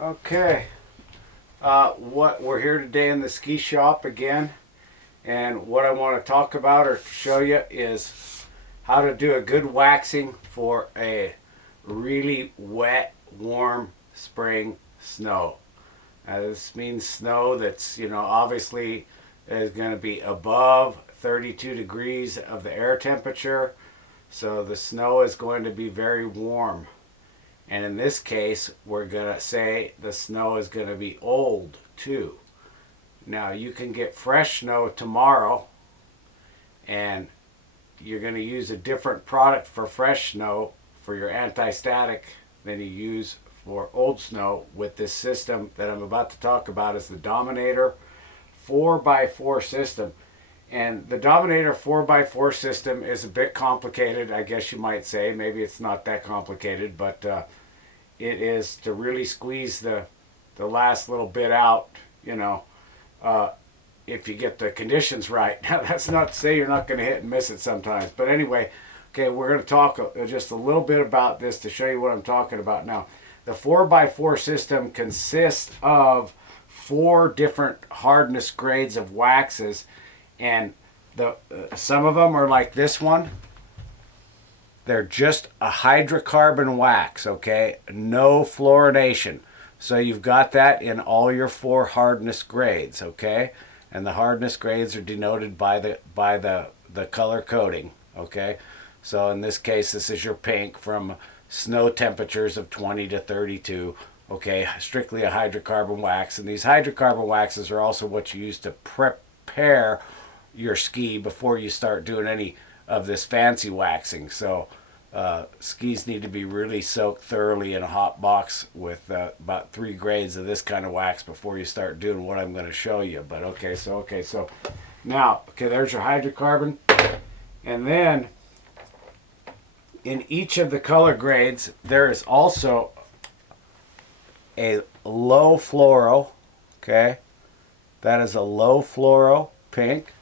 Okay, what we're here today in the ski shop again, and what I want to talk about or show you is how to do a good waxing for a really wet, warm spring snow. This means snow that's, obviously is going to be above 32 degrees of the air temperature, so the snow is going to be very warm. And in this case, we're going to say the snow is going to be old too. Now, you can get fresh snow tomorrow, and you're going to use a different product for fresh snow for your anti-static than you use for old snow with this system that I'm about to talk about. Is the Dominator 4x4 system. And the Dominator 4x4 system is a bit complicated, I guess you might say. Maybe it's not that complicated, but it is to really squeeze the last little bit out, if you get the conditions right. Now, that's not to say you're not going to hit and miss it sometimes. But anyway, okay, we're going to talk just a little bit about this to show you what I'm talking about. Now, the 4x4 system consists of 4 different hardness grades of waxes, and some of them are like this one. They're just a hydrocarbon wax, okay? No fluorination. So you've got that in all your 4 hardness grades, okay? And the hardness grades are denoted by the color coding, okay? So in this case, this is your pink from snow temperatures of 20 to 32, okay? Strictly a hydrocarbon wax. And these hydrocarbon waxes are also what you use to prepare your ski before you start doing any of this fancy waxing. So skis need to be really soaked thoroughly in a hot box with about 3 grades of this kind of wax before you start doing what I'm going to show you. But so now, there's your hydrocarbon. And then in each of the color grades, there is also a low fluoro, okay? That is a low fluoro pink.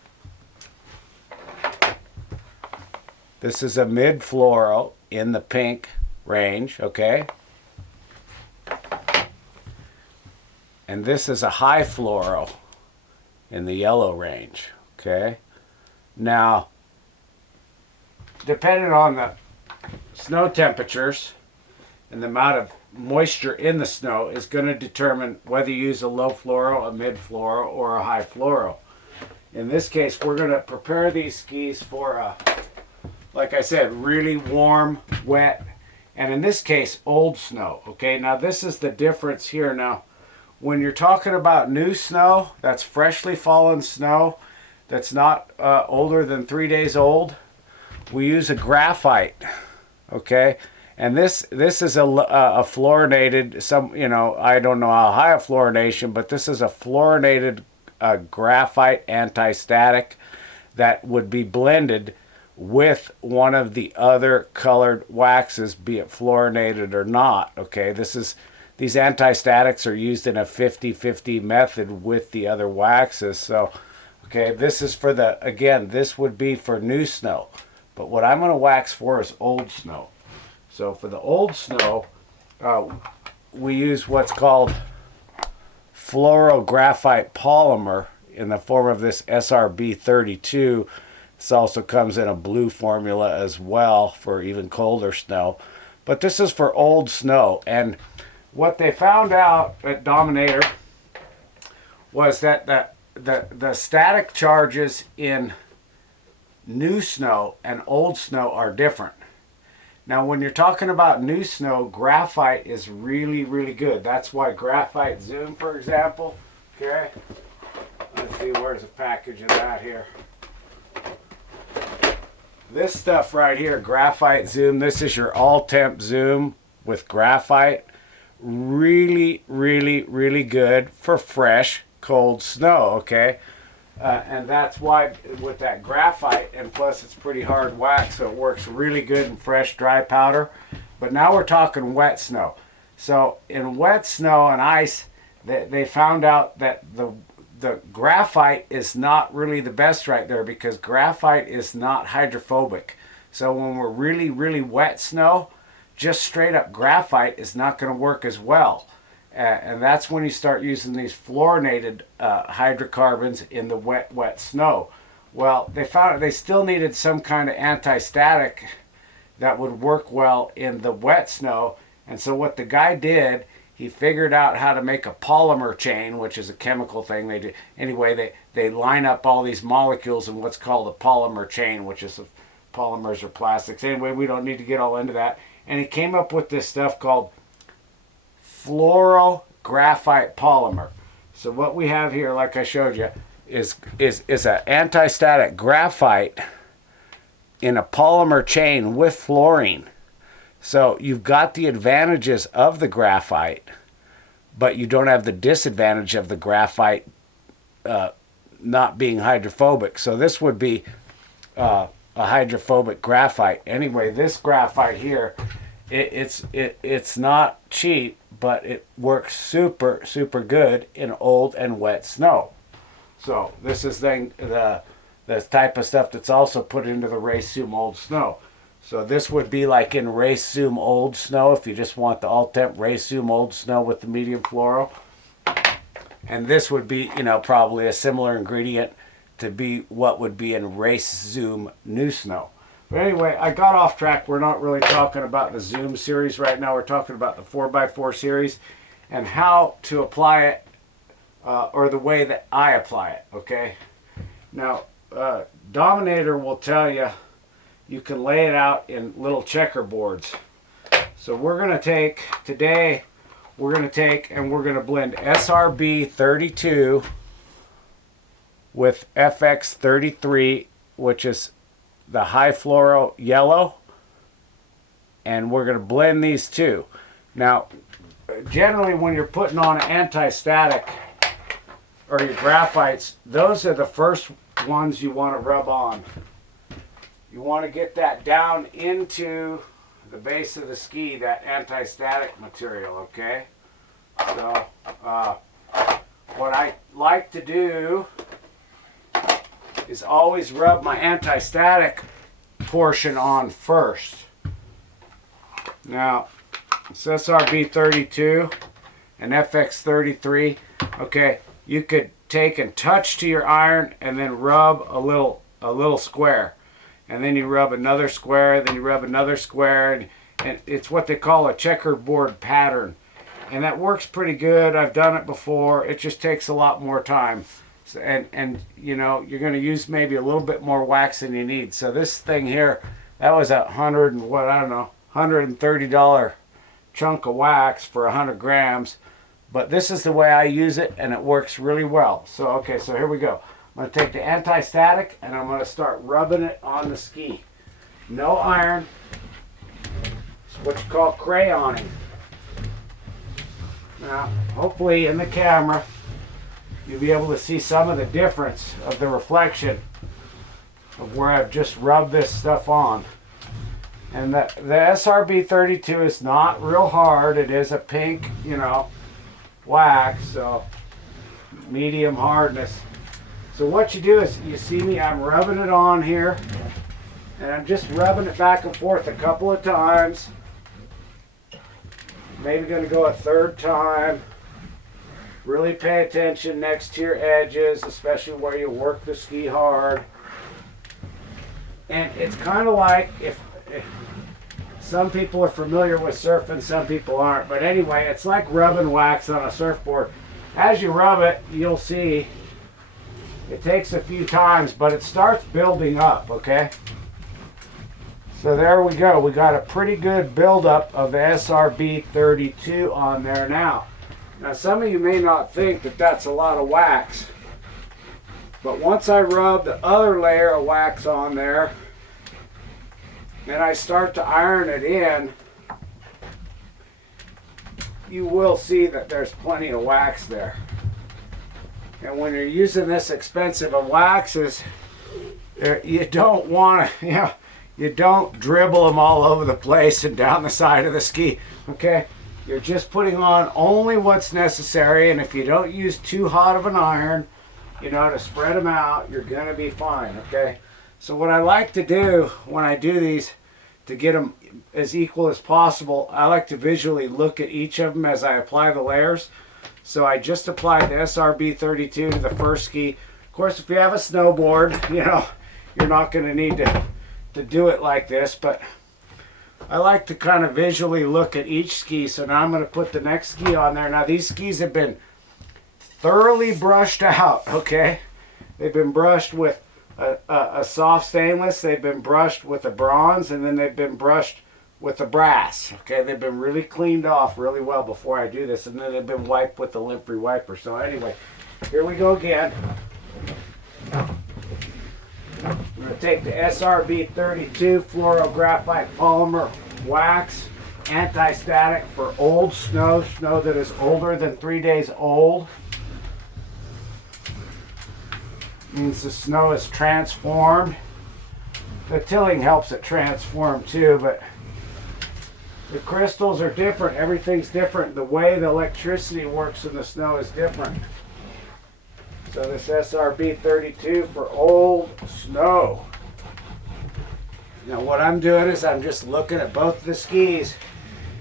This is a mid fluoro in the pink range, okay? And this is a high fluoro in the yellow range, okay? Now, depending on the snow temperatures and the amount of moisture in the snow is going to determine whether you use a low fluoro, a mid fluoro, or a high fluoro. In this case, we're going to prepare these skis for a, like I said, really warm, wet, and in this case, old snow. Okay, now this is the difference here. Now, when you're talking about new snow, that's freshly fallen snow, that's not older than 3 days old, we use a graphite. Okay, and this is a fluorinated, I don't know how high a fluorination, but this is a fluorinated graphite anti-static that would be blended with one of the other colored waxes, be it fluorinated or not. Okay, these anti-statics are used in a 50-50 method with the other waxes. So, okay, this is for this would be for new snow. But what I'm going to wax for is old snow. So for the old snow, we use what's called fluorographite polymer in the form of this SRB32. This also comes in a blue formula as well for even colder snow. But this is for old snow. And what they found out at Dominator was that the static charges in new snow and old snow are different. Now, when you're talking about new snow, graphite is really, really good. That's why graphite zoom, for example, okay? Let's see, where's a package of that here? This stuff right here, graphite zoom, this is your all-temp zoom with graphite. Really, really, really good for fresh, cold snow, okay? And that's why with that graphite, and plus it's pretty hard wax, so it works really good in fresh, dry powder. But now we're talking wet snow. So in wet snow and ice, they found out that the graphite is not really the best right there, because graphite is not hydrophobic. So when we're really, really wet snow, just straight up graphite is not going to work as well. And that's when you start using these fluorinated hydrocarbons in the wet snow. Well, they found they still needed some kind of anti-static that would work well in the wet snow. And so what the guy did, he figured out how to make a polymer chain, which is a chemical thing they do. Anyway, they line up all these molecules in what's called a polymer chain, which is polymers or plastics. Anyway, we don't need to get all into that. And he came up with this stuff called fluorographite polymer. So what we have here, like I showed you, is an anti-static graphite in a polymer chain with fluorine. So you've got the advantages of the graphite, but you don't have the disadvantage of the graphite not being hydrophobic. So this would be a hydrophobic graphite. Anyway, this graphite here, it's not cheap, but it works super good in old and wet snow. So this is the type of stuff that's also put into the Race Zoom Old Snow. So this would be like in Race Zoom Old Snow if you just want the all-temp Race Zoom Old Snow with the medium fluoro. And this would be, you know, probably a similar ingredient to be what would be in Race Zoom New Snow. But anyway, I got off track. We're not really talking about the Zoom series right now. We're talking about the 4x4 series and how to apply it, or the way that I apply it, okay? Now, Dominator will tell you you can lay it out in little checkerboards. So we're going to take, today, we're going to blend SRB 32 with FX 33, which is the high fluoro yellow. And we're going to blend these two. Now, generally when you're putting on an anti-static or your graphites, those are the first ones you want to rub on. You want to get that down into the base of the ski, that anti-static material, okay? So, what I like to do is always rub my anti-static portion on first. Now, it's SRB 32 and FX 33. Okay, you could take and touch to your iron and then rub a little square. And then you rub another square, then you rub another square, and it's what they call a checkerboard pattern. And that works pretty good. I've done it before. It just takes a lot more time. So, and you know, you're going to use maybe a little bit more wax than you need. So this thing here, that was a $130 chunk of wax for 100 grams. But this is the way I use it, and it works really well. So, okay, so here we go. I'm going to take the anti-static, and I'm going to start rubbing it on the ski. No iron. It's what you call crayoning. Now, hopefully in the camera, you'll be able to see some of the difference of the reflection of where I've just rubbed this stuff on. And the SRB 32 is not real hard. It is a pink, you know, wax, so medium hardness. So what you do is, you see me, I'm rubbing it on here, and I'm just rubbing it back and forth a couple of times. Maybe going to go a third time. Really pay attention next to your edges, especially where you work the ski hard. And it's kind of like, if some people are familiar with surfing, some people aren't. But anyway, it's like rubbing wax on a surfboard. As you rub it, you'll see it takes a few times, but it starts building up, okay? So there we go. We got a pretty good buildup of the SRB 32 on there now. Now, some of you may not think that that's a lot of wax, but once I rub the other layer of wax on there, and I start to iron it in, you will see that there's plenty of wax there. And when you're using this expensive of waxes, you don't want to, you don't dribble them all over the place and down the side of the ski, okay? You're just putting on only what's necessary, and if you don't use too hot of an iron, you know, to spread them out, you're going to be fine, okay? So what I like to do when I do these, to get them as equal as possible, I like to visually look at each of them as I apply the layers. So I just applied the SRB 32 to the first ski. Of course, if you have a snowboard, you know, you're not going to need to do it like this, but I like to kind of visually look at each ski. So now I'm going to put the next ski on there. Now these skis have been thoroughly brushed out, okay? They've been brushed with a soft stainless, they've been brushed with a bronze, and then they've been brushed with a brass, okay? They've been really cleaned off really well before I do this, and then they've been wiped with the lint-free wiper. So anyway, here we go again. I'm going to take the SRB 32 Fluoro Graphite Polymer Wax Anti-Static for old snow that is older than 3 days old. Means the snow is transformed. The tilling helps it transform too, but the crystals are different. Everything's different. The way the electricity works in the snow is different. So this SRB 32 for old snow. Now what I'm doing is I'm just looking at both the skis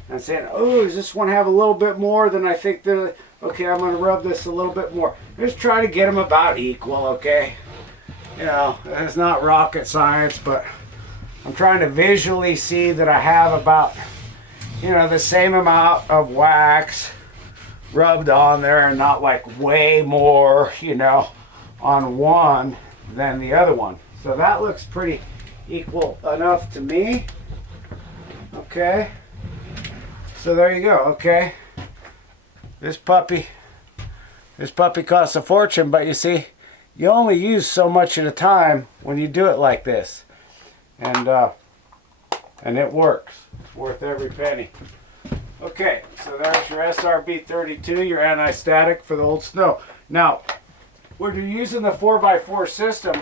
and saying, oh, does this one have a little bit more than I think the... Okay, I'm going to rub this a little bit more. Just try to get them about equal, okay? You know, it's not rocket science, but I'm trying to visually see that I have about, you know, the same amount of wax rubbed on there and not like way more, you know, on one than the other one. So that looks pretty equal enough to me. Okay. So there you go, okay? This puppy costs a fortune, but you see, you only use so much at a time when you do it like this. And it works. It's worth every penny. Okay, so there's your SRB 32, your anti-static for the old snow. Now, when you're using the 4x4 system,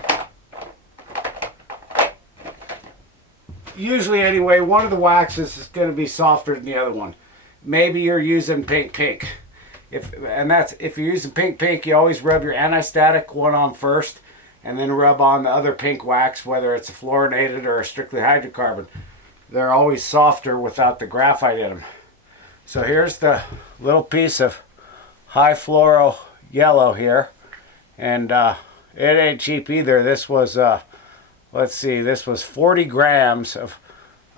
usually anyway, one of the waxes is going to be softer than the other one. Maybe you're using pink. If you're using pink, you always rub your anti-static one on first and then rub on the other pink wax, whether it's a fluorinated or a strictly hydrocarbon. They're always softer without the graphite in them. So here's the little piece of high fluoro yellow here. And it ain't cheap either. This was, let's see, this was 40 grams of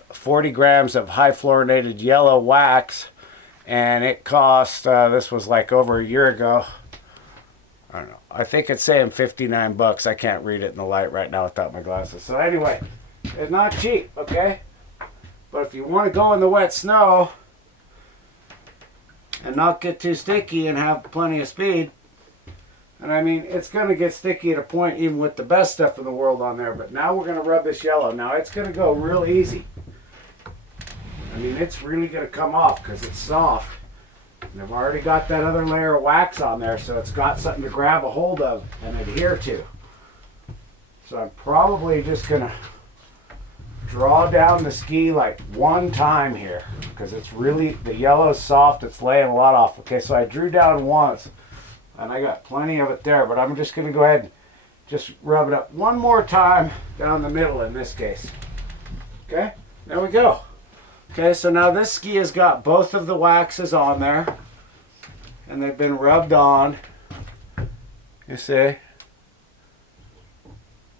high fluorinated yellow wax. And it cost, this was like over a year ago. I don't know. I think it's saying 59 bucks. I can't read it in the light right now without my glasses. So anyway, it's not cheap, okay? But if you want to go in the wet snow and not get too sticky and have plenty of speed, and I mean, it's going to get sticky at a point even with the best stuff in the world on there. But now we're going to rub this yellow. Now it's going to go real easy. I mean, it's really going to come off because it's soft. And I've already got that other layer of wax on there, so it's got something to grab a hold of and adhere to. So I'm probably just going to draw down the ski like one time here because it's really, the yellow is soft, it's laying a lot off. Okay, so I drew down once and I got plenty of it there, but I'm just going to go ahead and just rub it up one more time down the middle in this case. Okay, there we go. Okay, so now this ski has got both of the waxes on there and they've been rubbed on, you see,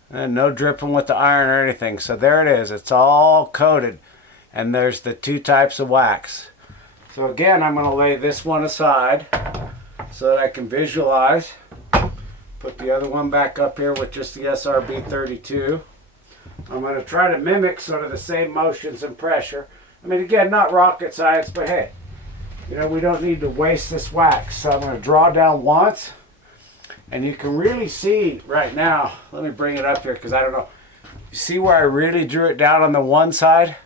and no dripping with the iron or anything. So there it is, it's all coated, and there's the two types of wax. So again, I'm going to lay this one aside so that I can visualize. Put the other one back up here with just the SRB 32. I'm going to try to mimic sort of the same motions and pressure. I mean, again, not rocket science, but hey, you know, we don't need to waste this wax. So I'm going to draw down once, and you can really see right now, let me bring it up here because I don't know. You see where I really drew it down on the one side?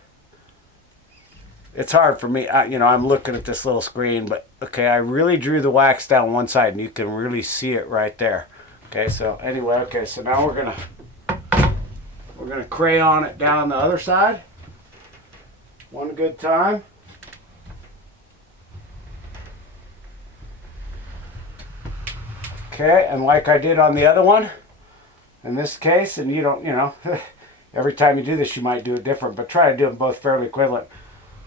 It's hard for me, you know, I'm looking at this little screen, but okay, I really drew the wax down one side, and you can really see it right there. Okay, so anyway, okay, so now we're gonna crayon it down the other side. One good time. Okay, and like I did on the other one, in this case, and you don't, you know, Every time you do this, you might do it different, but try to do them both fairly equivalent.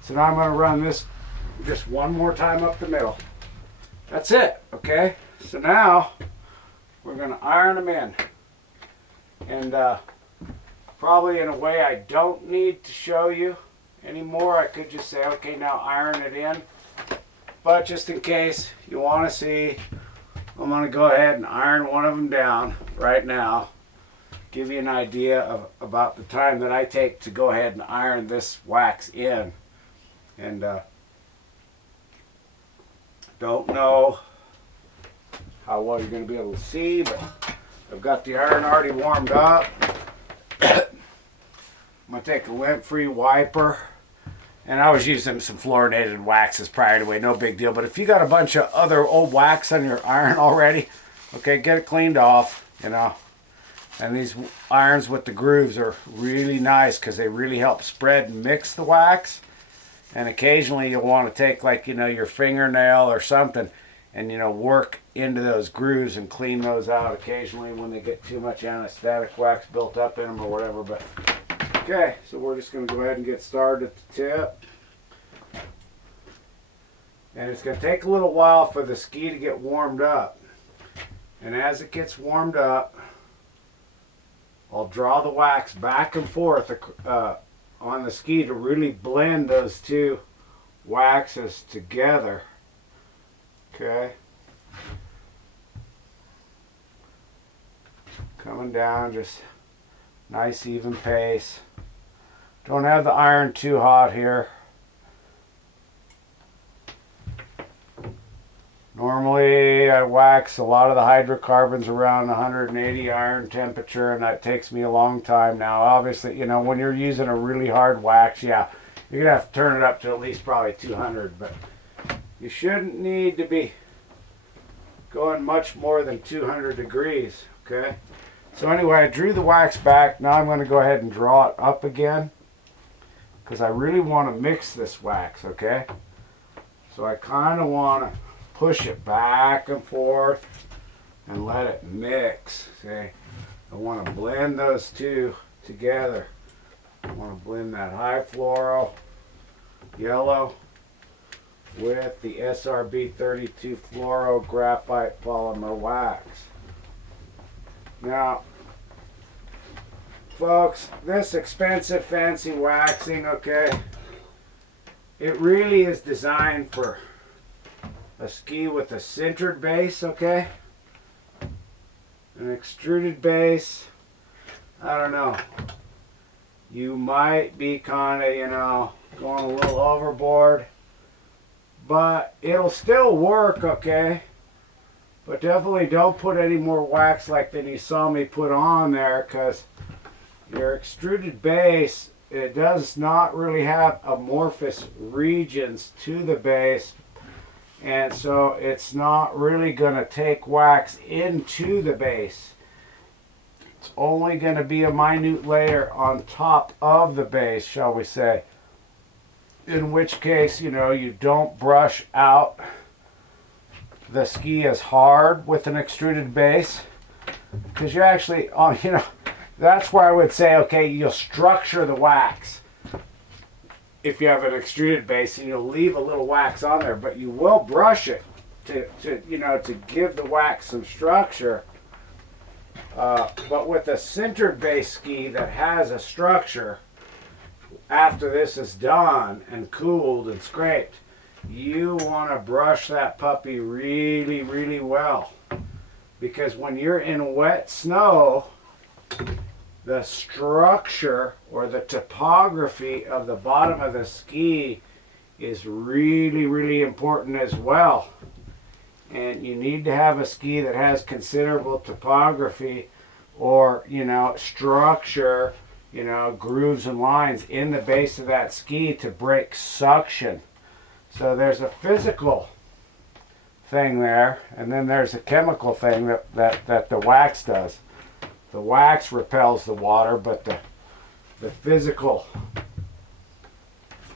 So now I'm going to run this just one more time up the middle. That's it, okay? So now we're going to iron them in. And probably in a way I don't need to show you anymore. I could just say, okay, now iron it in. But just in case you want to see, I'm going to go ahead and iron one of them down right now. Give you an idea of about the time that I take to go ahead and iron this wax in. And don't know how well you're going to be able to see, but I've got the iron already warmed up. I'm going to take a lint-free wiper. And I was using some fluorinated waxes prior to it, no big deal. But if you got a bunch of other old wax on your iron already, okay, get it cleaned off, you know. And these irons with the grooves are really nice because they really help spread and mix the wax. And occasionally you'll want to take, like, you know, your fingernail or something and, you know, work into those grooves and clean those out occasionally when they get too much anesthetic wax built up in them or whatever. But okay, so we're just going to go ahead and get started at the tip. And it's going to take a little while for the ski to get warmed up. And as it gets warmed up, I'll draw the wax back and forth on the ski to really blend those two waxes together. Okay. Coming down, just nice even pace. Don't have the iron too hot here. Normally I wax a lot of the hydrocarbons around 180 iron temperature, and that takes me a long time. Now obviously, you know, when you're using a really hard wax, yeah, you're gonna have to turn it up to at least probably 200, but you shouldn't need to be going much more than 200 degrees, okay? So anyway, I drew the wax back. Now I'm going to go ahead and draw it up again because I really want to mix this wax, okay? So I kind of want to push it back and forth and let it mix. See, I want to blend those two together. I want to blend that high fluoro yellow with the SRB 32 fluoro graphite polymer wax. Now, folks, this expensive fancy waxing, okay, it really is designed for a ski with a sintered base, okay? An extruded base, I don't know. You might be kind of, you know, going a little overboard, but it'll still work, okay? But definitely don't put any more wax like than you saw me put on there, because your extruded base, it does not really have amorphous regions to the base, and so it's not really going to take wax into the base. It's only going to be a minute layer on top of the base, shall we say. In which case, you know, you don't brush out the ski as hard with an extruded base, because you're actually on, you know, that's where I would say, okay, you'll structure the wax if you have an extruded base, and you'll leave a little wax on there, but you will brush it to you know, to give the wax some structure. But with a sintered base ski that has a structure, after this is done and cooled and scraped, you want to brush that puppy really, really well, because when you're in wet snow, the structure or the topography of the bottom of the ski is really, really important as well. And you need to have a ski that has considerable topography, or, you know, structure, you know, grooves and lines in the base of that ski to break suction. So there's a physical thing there, and then there's a chemical thing that the wax does. The wax repels the water, but the physical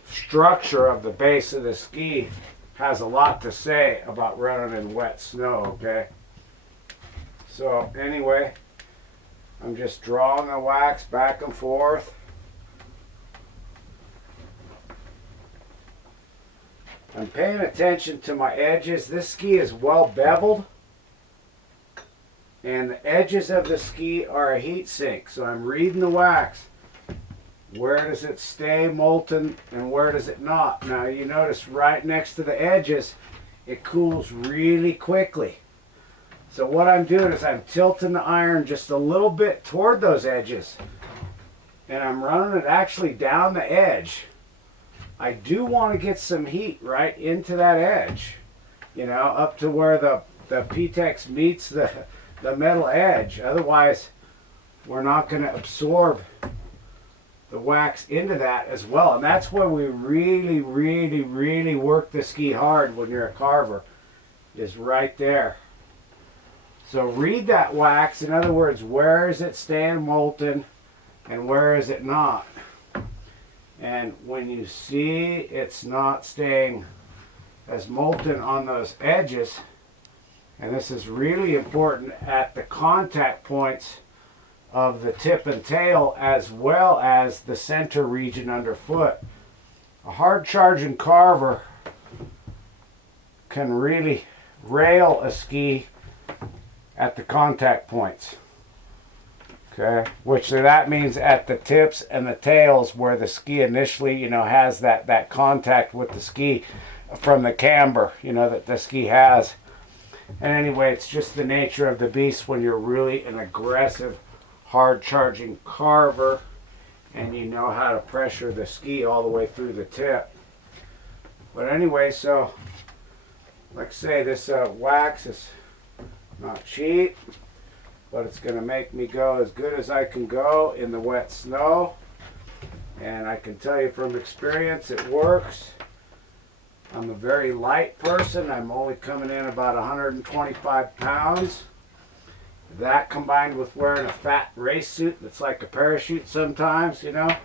structure of the base of the ski has a lot to say about running in wet snow, okay? So anyway, I'm just drawing the wax back and forth. I'm paying attention to my edges. This ski is well beveled, and the edges of the ski are a heat sink. So I'm reading the wax. Where does it stay molten and where does it not? Now you notice right next to the edges, it cools really quickly. So what I'm doing is I'm tilting the iron just a little bit toward those edges, and I'm running it actually down the edge. I do want to get some heat right into that edge, you know, up to where the PTEX meets the metal edge. Otherwise, we're not going to absorb the wax into that as well. And that's where we really, really, really work the ski hard when you're a carver, is right there. So read that wax. In other words, where is it staying molten and where is it not? And when you see it's not staying as molten on those edges, and this is really important at the contact points of the tip and tail as well as the center region underfoot. A hard charging carver can really rail a ski at the contact points. Okay, which that means at the tips and the tails where the ski initially, you know, has that contact with the ski from the camber, you know, that the ski has. And anyway, it's just the nature of the beast when you're really an aggressive hard charging carver and you know how to pressure the ski all the way through the tip. But anyway, so like I say, this wax is not cheap, but it's going to make me go as good as I can go in the wet snow. And I can tell you from experience it works. I'm a very light person. I'm only coming in about 125 pounds. That combined with wearing a fat race suit that's like a parachute sometimes, you know,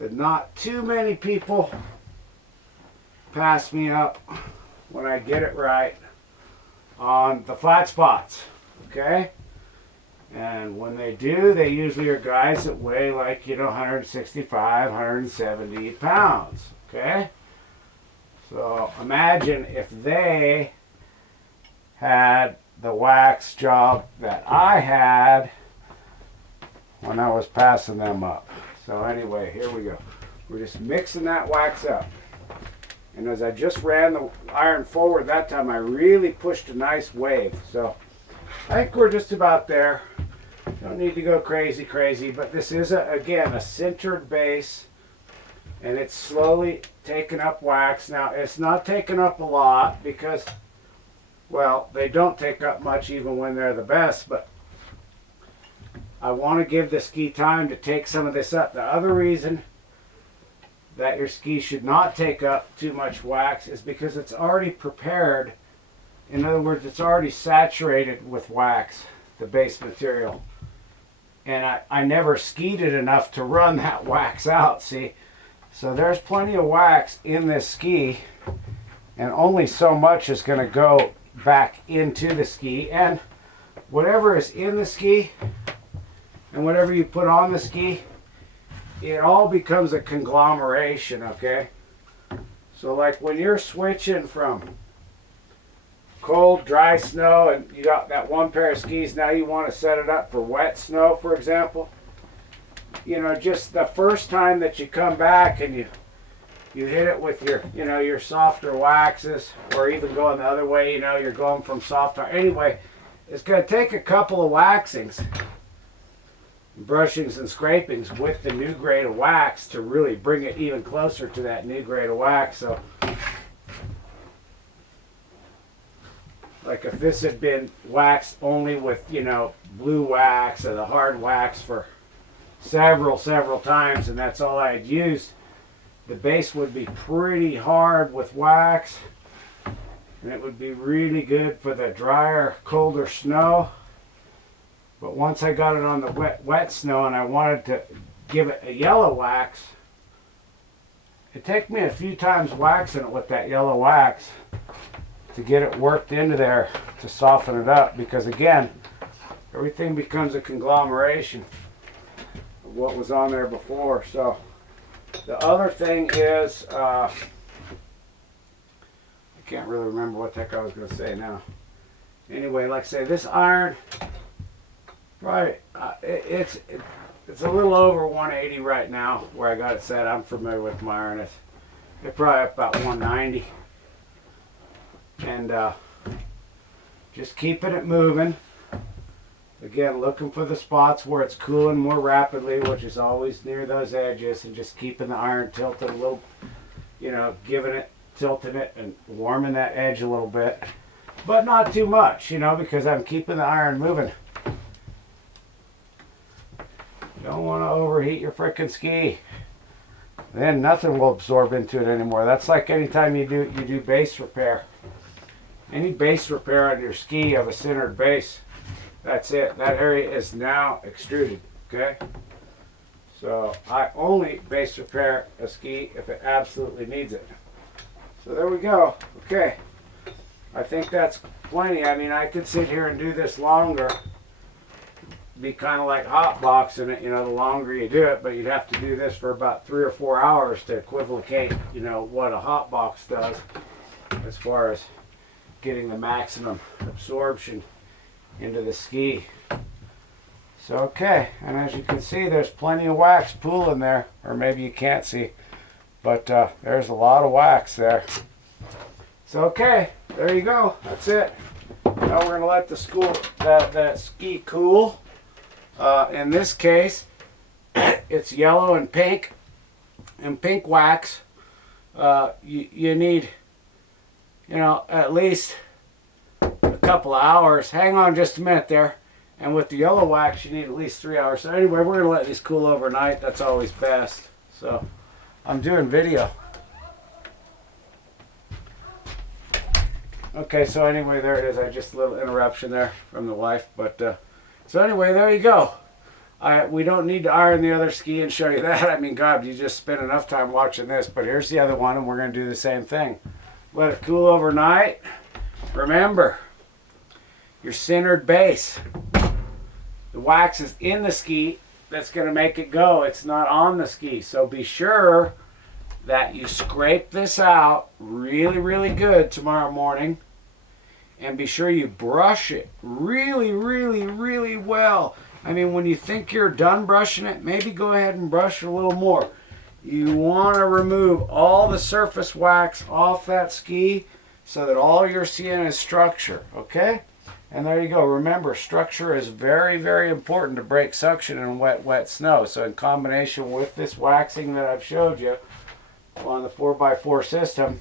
that not too many people pass me up when I get it right on the flat spots, okay? And when they do, they usually are guys that weigh like, you know, 165, 170 pounds, okay? So imagine if they had the wax job that I had when I was passing them up. So anyway, here we go. We're just mixing that wax up. And as I just ran the iron forward that time, I really pushed a nice wave. So I think we're just about there. Don't need to go crazy, but this is, again, a sintered base. And it's slowly taking up wax. Now, it's not taking up a lot because, well, they don't take up much even when they're the best, but I want to give the ski time to take some of this up. The other reason that your ski should not take up too much wax is because it's already prepared. In other words, it's already saturated with wax, the base material. And I never skied it enough to run that wax out, see? So there's plenty of wax in this ski, and only so much is going to go back into the ski. And whatever is in the ski and whatever you put on the ski, it all becomes a conglomeration, okay? So like when you're switching from cold, dry snow and you got that one pair of skis, now you want to set it up for wet snow, for example. You know, just the first time that you come back and you hit it with your, you know, your softer waxes, or even going the other way, you know, you're going from soft to, anyway, it's going to take a couple of waxings, brushings and scrapings with the new grade of wax to really bring it even closer to that new grade of wax. So like if this had been waxed only with, you know, blue wax or the hard wax for several times, and that's all I had used, the base would be pretty hard with wax, and it would be really good for the drier, colder snow. But once I got it on the wet snow and I wanted to give it a yellow wax, it took me a few times waxing it with that yellow wax to get it worked into there to soften it up, because again, everything becomes a conglomeration of what was on there before. So the other thing is, I can't really remember what the heck I was going to say now. Anyway, like I say, this iron, probably, it's a little over 180 right now where I got it set. I'm familiar with my iron. It's probably about 190. And just keeping it moving. Again, looking for the spots where it's cooling more rapidly, which is always near those edges, and just keeping the iron tilted a little, you know, tilting it and warming that edge a little bit. But not too much, you know, because I'm keeping the iron moving. Don't want to overheat your frickin' ski. Then nothing will absorb into it anymore. That's like anytime you do base repair. Any base repair on your ski of a centered base, that's it. That area is now extruded, okay? So I only base repair a ski if it absolutely needs it. So there we go. Okay. I think that's plenty. I mean, I could sit here and do this longer. Be kind of like hot boxing it, you know, the longer you do it, but you'd have to do this for about 3 or 4 hours to equivocate, you know, what a hot box does as far as getting the maximum absorption into the ski. So okay, and as you can see, there's plenty of wax pooling there, or maybe you can't see, but there's a lot of wax there. So okay, there you go. That's it. Now we're going to let that ski cool. In this case, it's yellow and pink wax. You need, you know, at least a couple of hours. Hang on just a minute there. And with the yellow wax, you need at least 3 hours. So anyway, we're going to let these cool overnight. That's always best. So I'm doing video. Okay, so anyway, there it is. I just a little interruption there from the wife. But so anyway, there you go. We don't need to iron the other ski and show you that. I mean, God, you just spent enough time watching this. But here's the other one, and we're going to do the same thing. Let it cool overnight. Remember, your centered base. The wax is in the ski. That's going to make it go. It's not on the ski. So be sure that you scrape this out really, really good tomorrow morning. And be sure you brush it really, really, really well. I mean, when you think you're done brushing it, maybe go ahead and brush it a little more. You want to remove all the surface wax off that ski so that all you're seeing is structure, okay? And there you go. Remember, structure is very, very important to break suction in wet snow. So in combination with this waxing that I've showed you on the 4x4 system,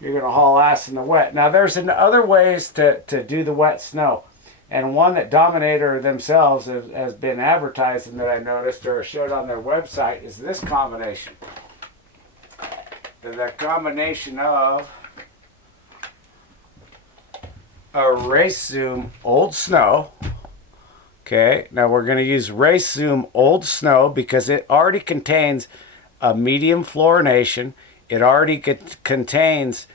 you're going to haul ass in the wet. Now, there's other ways to do the wet snow. And one that Dominator themselves has been advertising that I noticed or showed on their website is this combination. The combination of a Race Zoom Old Snow. Okay, now we're going to use Race Zoom Old Snow because it already contains a medium fluorination. It already contains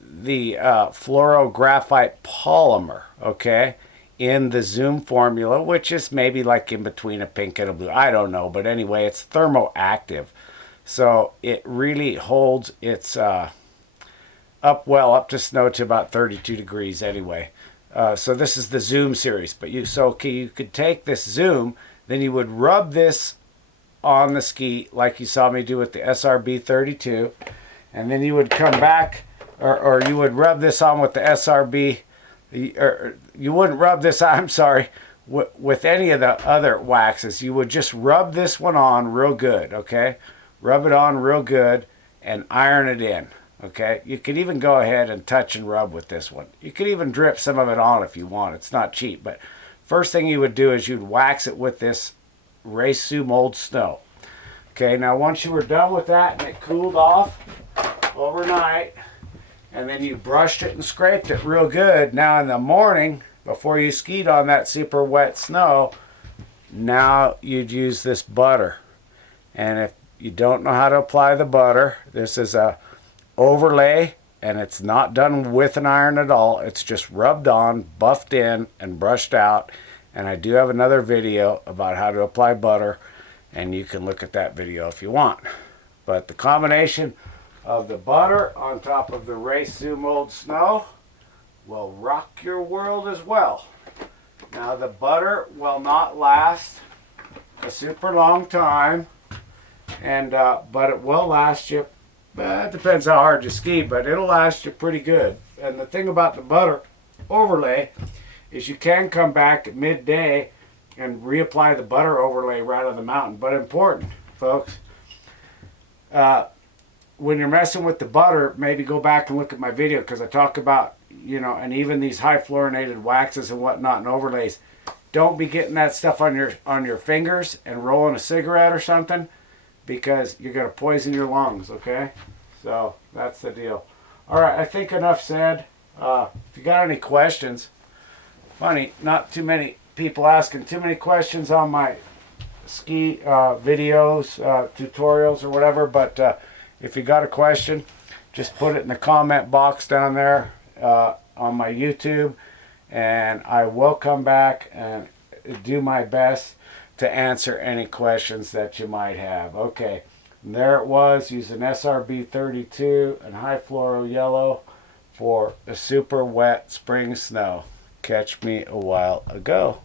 the fluorographite polymer, okay, in the Zoom formula, which is maybe like in between a pink and a blue. I don't know, but anyway, it's thermoactive. So it really holds its up to snow to about 32 degrees anyway. So this is the Zoom series. But you could take this Zoom, then you would rub this on the ski like you saw me do with the SRB 32, and then you would come back, or you would rub this on with the SRB, or you wouldn't rub this, I'm sorry, with any of the other waxes. You would just rub this one on real good, okay? Rub it on real good and iron it in, okay? You could even go ahead and touch and rub with this one. You could even drip some of it on if you want. It's not cheap, but first thing you would do is you'd wax it with this Race Zoom Old Snow. Okay, now once you were done with that and it cooled off overnight, and then you brushed it and scraped it real good, now in the morning, before you skied on that super wet snow, now you'd use this butter. And if you don't know how to apply the butter, this is a overlay, and it's not done with an iron at all. It's just rubbed on, buffed in, and brushed out. And I do have another video about how to apply butter, and you can look at that video if you want. But the combination of the butter on top of the Race Mold Snow will rock your world as well. Now the butter will not last a super long time, and but it will last you, it depends how hard you ski, but it'll last you pretty good. And the thing about the butter overlay is you can come back at midday and reapply the butter overlay right on the mountain. But important, folks, when you're messing with the butter, maybe go back and look at my video, because I talk about, you know, and even these high fluorinated waxes and whatnot and overlays. Don't be getting that stuff on your fingers and rolling a cigarette or something, because you're going to poison your lungs, okay? So that's the deal. All right, I think enough said. If you got any questions, funny, not too many people asking too many questions on my ski videos, tutorials or whatever, but if you got a question, just put it in the comment box down there on my YouTube, and I will come back and do my best to answer any questions that you might have. Okay, and there it was, using SRB 32 and high fluoro yellow for a super wet spring snow. Catch me a while ago.